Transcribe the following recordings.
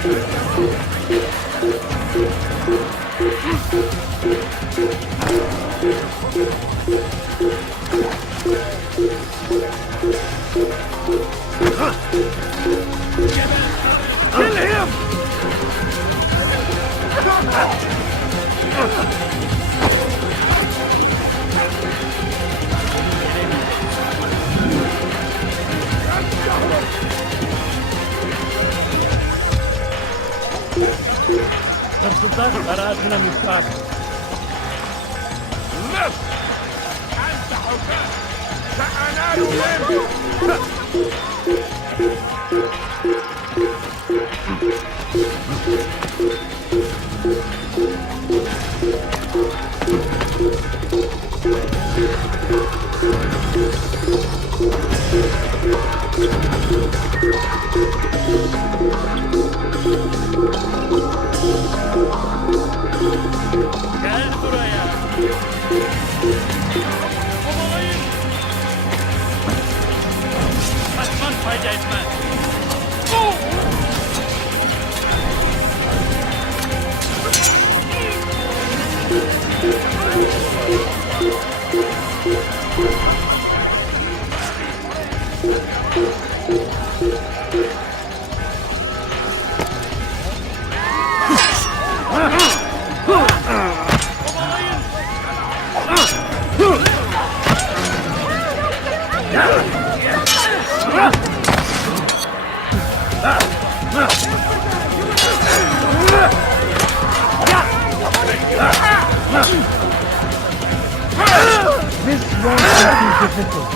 Kill him! Hırsızlar arazine müstahak. لف! أنت حكام! سأنال منك! Gel buraya. Kovalayın. Kaçman fayda etmez. This won't be difficult.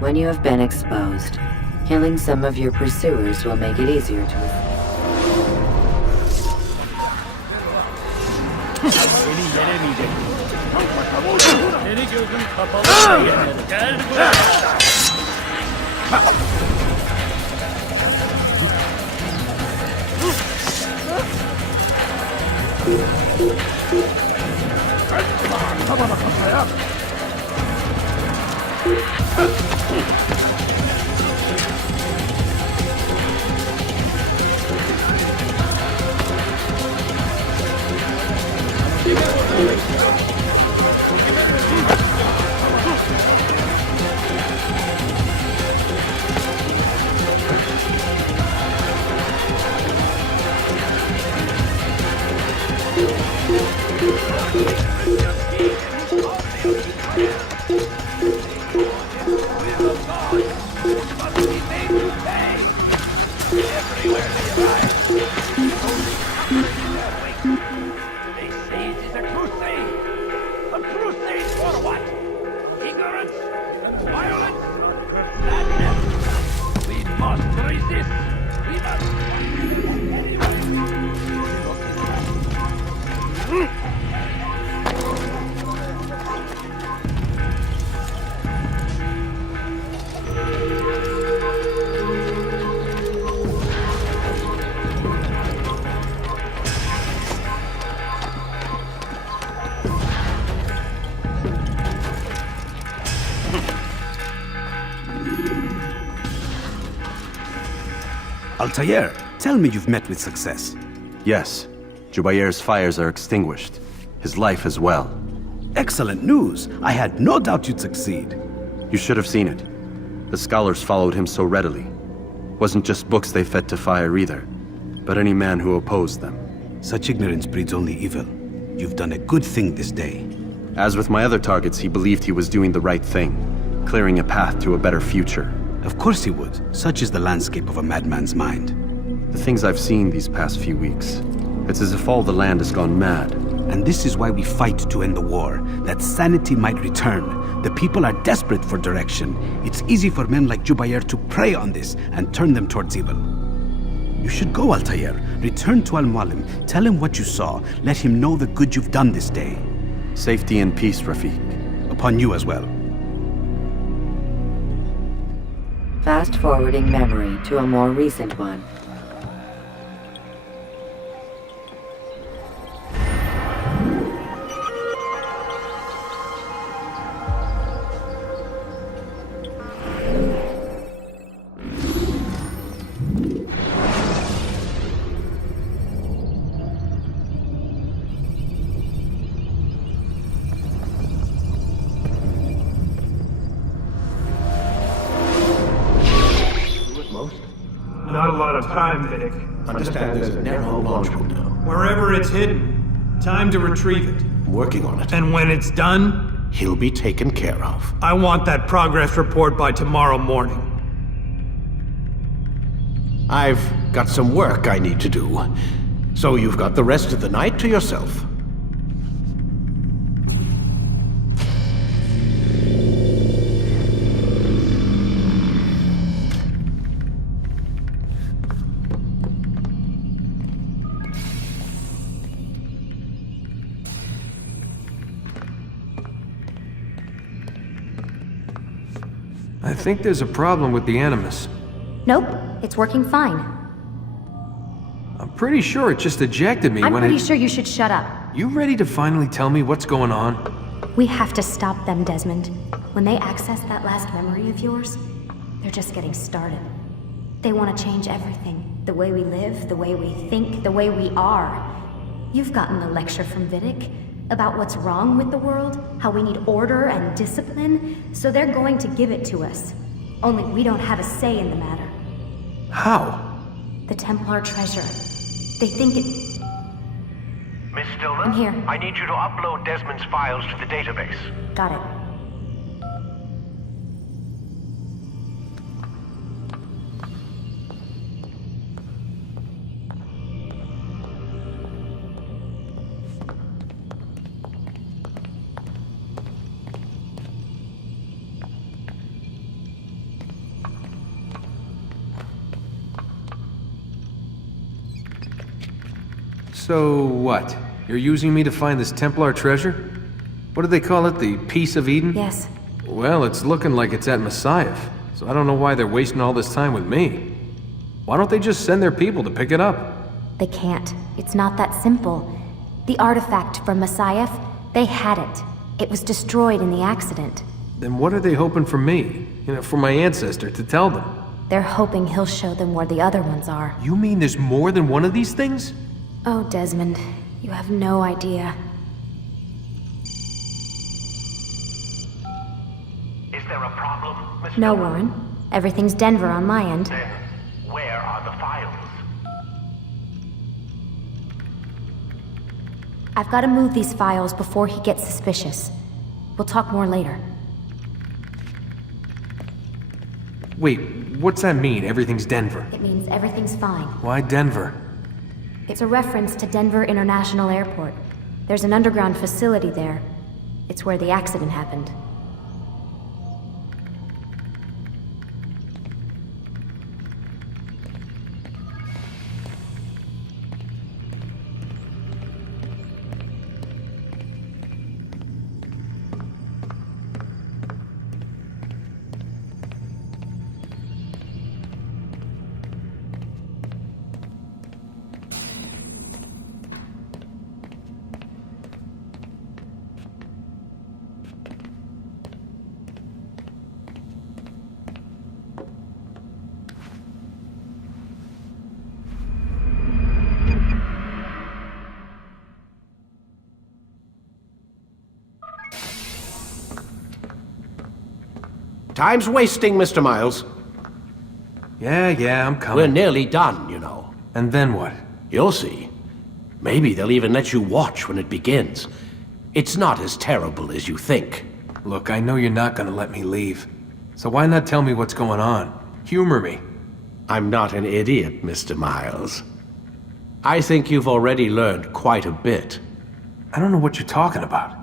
When you have been exposed, killing some of your pursuers will make it easier to escape. Beni yenemeyecek. Seni gözün kapalı yener. Gel buraya. Tamam kafaya! Altaïr, tell me you've met with success. Yes. Jubayr's fires are extinguished. His life as well. Excellent news. I had no doubt you'd succeed. You should have seen it. The scholars followed him so readily. Wasn't just books they fed to fire either, but any man who opposed them. Such ignorance breeds only evil. You've done a good thing this day. As with my other targets, he believed he was doing the right thing, clearing a path to a better future. Of course he would. Such is the landscape of a madman's mind. The things I've seen these past few weeks, it's as if all the land has gone mad. And this is why we fight to end the war, that sanity might return. The people are desperate for direction. It's easy for men like Jubayr to prey on this and turn them towards evil. You should go, Altaïr. Return to Al-Mualim. Tell him what you saw. Let him know the good you've done this day. Safety and peace, Rafiq. Upon you as well. Fast-forwarding memory to a more recent one. Not a lot of time, Vidic. Understand there's a narrow launch window. Wherever it's hidden, time to retrieve it. I'm working on it. And when it's done, He'll be taken care of. I want that progress report by tomorrow morning. I've got some work I need to do. So you've got the rest of the night to yourself. I think there's a problem with the Animus. Nope, it's working fine. I'm pretty sure it just ejected me I'm when pretty sure you should shut up. You ready to finally tell me what's going on? We have to stop them, Desmond. When they access that last memory of yours, they're just getting started. They want to change everything. The way we live, the way we think, the way we are. You've gotten the lecture from Vidic about what's wrong with the world, how we need order and discipline, so they're going to give it to us. Only we don't have a say in the matter. How? The Templar treasure. They think it... Miss Stillman? I'm here. I need you to upload Desmond's files to the database. Got it. So what? You're using me to find this Templar treasure? What do they call it? The Peace of Eden? Yes. Well, it's looking like it's at Messiah, so I don't know why they're wasting all this time with me. Why don't they just send their people to pick it up? They can't. It's not that simple. The artifact from Messiah, they had it. It was destroyed in the accident. Then what are they hoping for me? You know, for my ancestor to tell them? They're hoping he'll show them where the other ones are. You mean there's more than one of these things? Oh, Desmond, you have no idea. Is there a problem, Miss No, Stillman? Warren. Everything's Denver on my end. Then, where are the files? I've got to move these files before he gets suspicious. We'll talk more later. Wait, what's that mean, everything's Denver? It means everything's fine. Why Denver? It's a reference to Denver International Airport. There's an underground facility there. It's where the accident happened. Time's wasting, Mr. Miles. Yeah, I'm coming. We're nearly done, you know. And then what? You'll see. Maybe they'll even let you watch when it begins. It's not as terrible as you think. Look, I know you're not gonna let me leave. So why not tell me what's going on? Humor me. I'm not an idiot, Mr. Miles. I think you've already learned quite a bit. I don't know what you're talking about.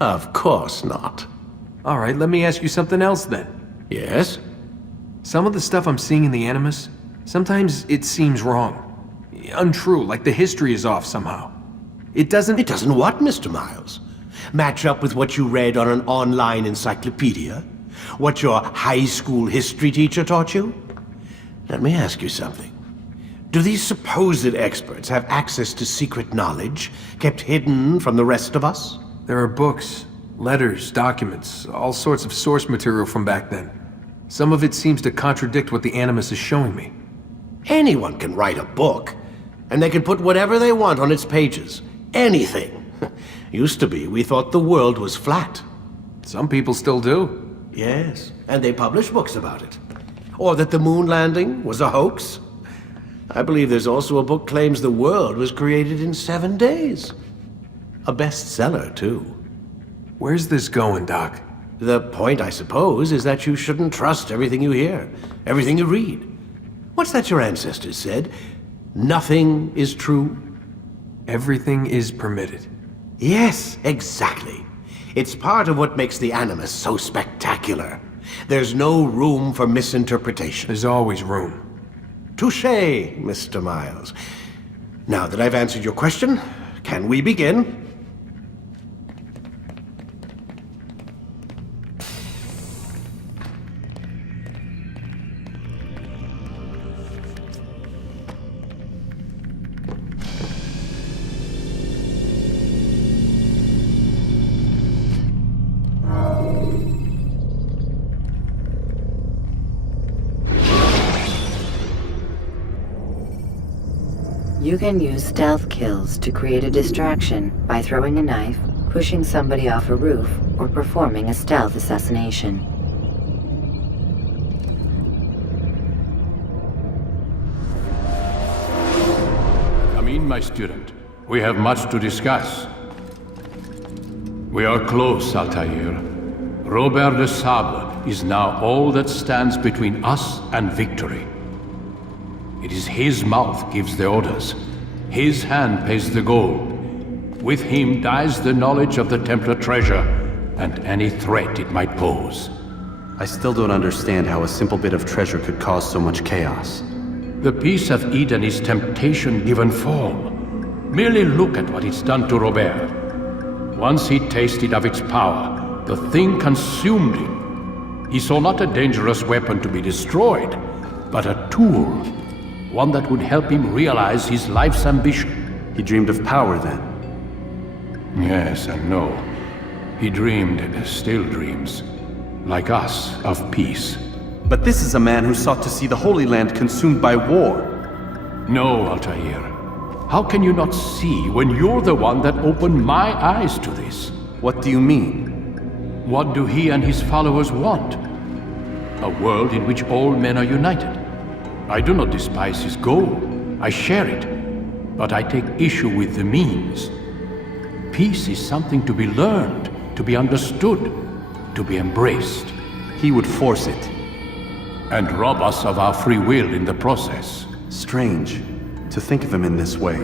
Of course not. Alright, let me ask you something else then. Yes? Some of the stuff I'm seeing in the Animus, sometimes it seems wrong. Untrue, like the history is off somehow. It doesn't... It doesn't what, Mr. Miles? Match up with what you read on an online encyclopedia? What your high school history teacher taught you? Let me ask you something. Do these supposed experts have access to secret knowledge kept hidden from the rest of us? There are books, letters, documents, all sorts of source material from back then. Some of it seems to contradict what the Animus is showing me. Anyone can write a book, and they can put whatever they want on its pages. Anything. Used to be, we thought the world was flat. Some people still do. Yes, and they publish books about it. Or that the moon landing was a hoax. I believe there's also a book claims the world was created in 7 days. A bestseller, too. Where's this going, Doc? The point, I suppose, is that you shouldn't trust everything you hear, everything you read. What's that your ancestors said? Nothing is true? Everything is permitted. Yes, exactly. It's part of what makes the Animus so spectacular. There's no room for misinterpretation. There's always room. Touché, Mr. Miles. Now that I've answered your question, can we begin? You can use stealth kills to create a distraction by throwing a knife, pushing somebody off a roof, or performing a stealth assassination. Come in, my student. We have much to discuss. We are close, Altaïr. Robert de Sable is now all that stands between us and victory. It is his mouth gives the orders. His hand pays the gold. With him dies the knowledge of the Templar treasure and any threat it might pose. I still don't understand how a simple bit of treasure could cause so much chaos. The Peace of Eden is temptation given form. Merely look at what it's done to Robert. Once he tasted of its power, the thing consumed him. He saw not a dangerous weapon to be destroyed, but a tool. One that would help him realize his life's ambition. He dreamed of power then? Yes and no. He dreamed, still dreams, like us, of peace. But this is a man who sought to see the Holy Land consumed by war. No, Altaïr. How can you not see when you're the one that opened my eyes to this? What do you mean? What do he and his followers want? A world in which all men are united. I do not despise his goal. I share it. But I take issue with the means. Peace is something to be learned, to be understood, to be embraced. He would force it. And rob us of our free will in the process. Strange, to think of him in this way.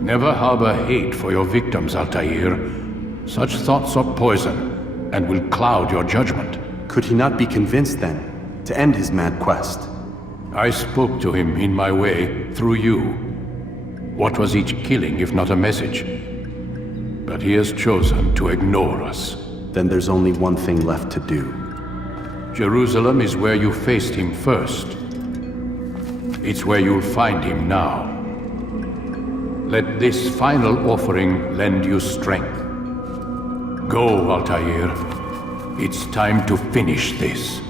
Never harbor hate for your victims, Altaïr. Such thoughts are poison, and will cloud your judgment. Could he not be convinced, then, to end his mad quest? I spoke to him in my way, through you. What was each killing if not a message? But he has chosen to ignore us. Then there's only one thing left to do. Jerusalem is where you faced him first. It's where you'll find him now. Let this final offering lend you strength. Go, Altaïr. It's time to finish this.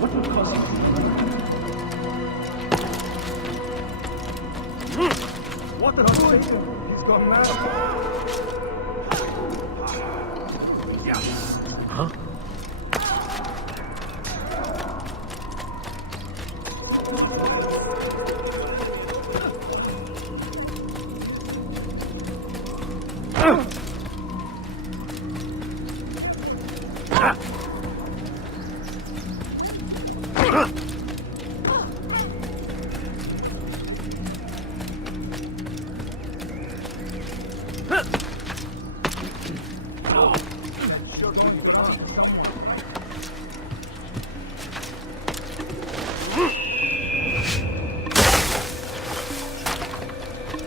What would cause him? What the fuck? He's gone mad. Huh?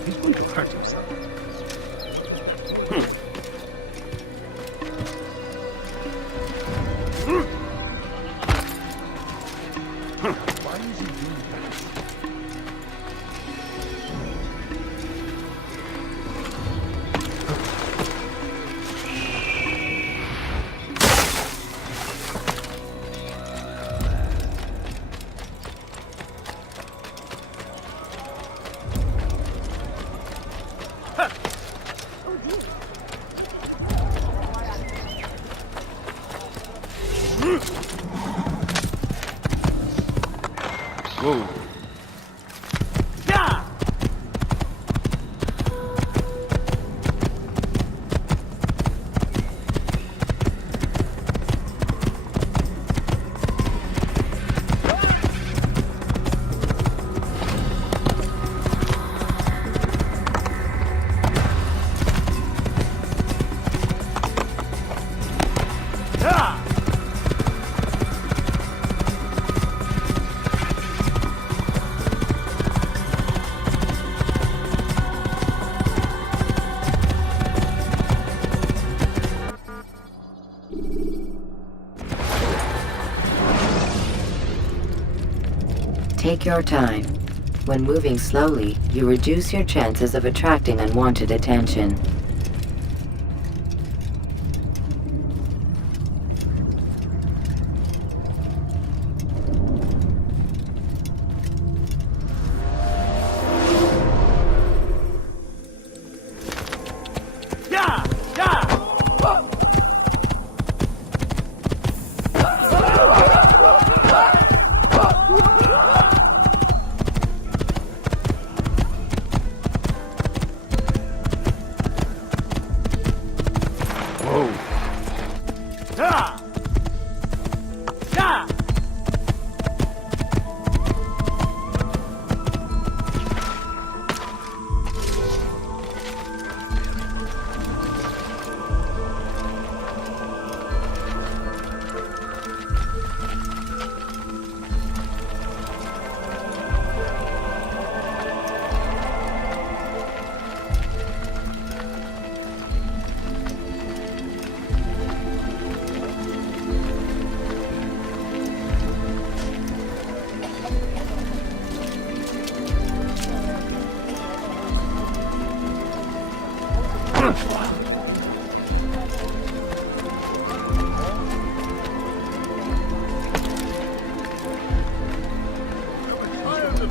He's going to hurt himself. Why is he doing that? Whoa. Take your time. When moving slowly, you reduce your chances of attracting unwanted attention.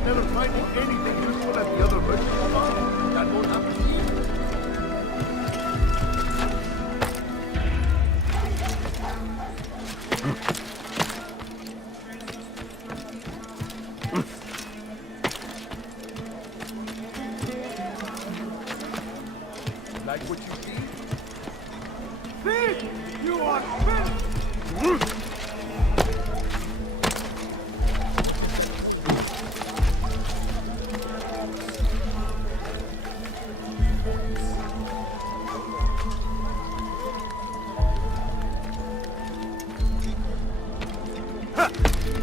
Never finding anything useful at the other merchant. That won't happen to you. Like what you see? Fish! You are fish!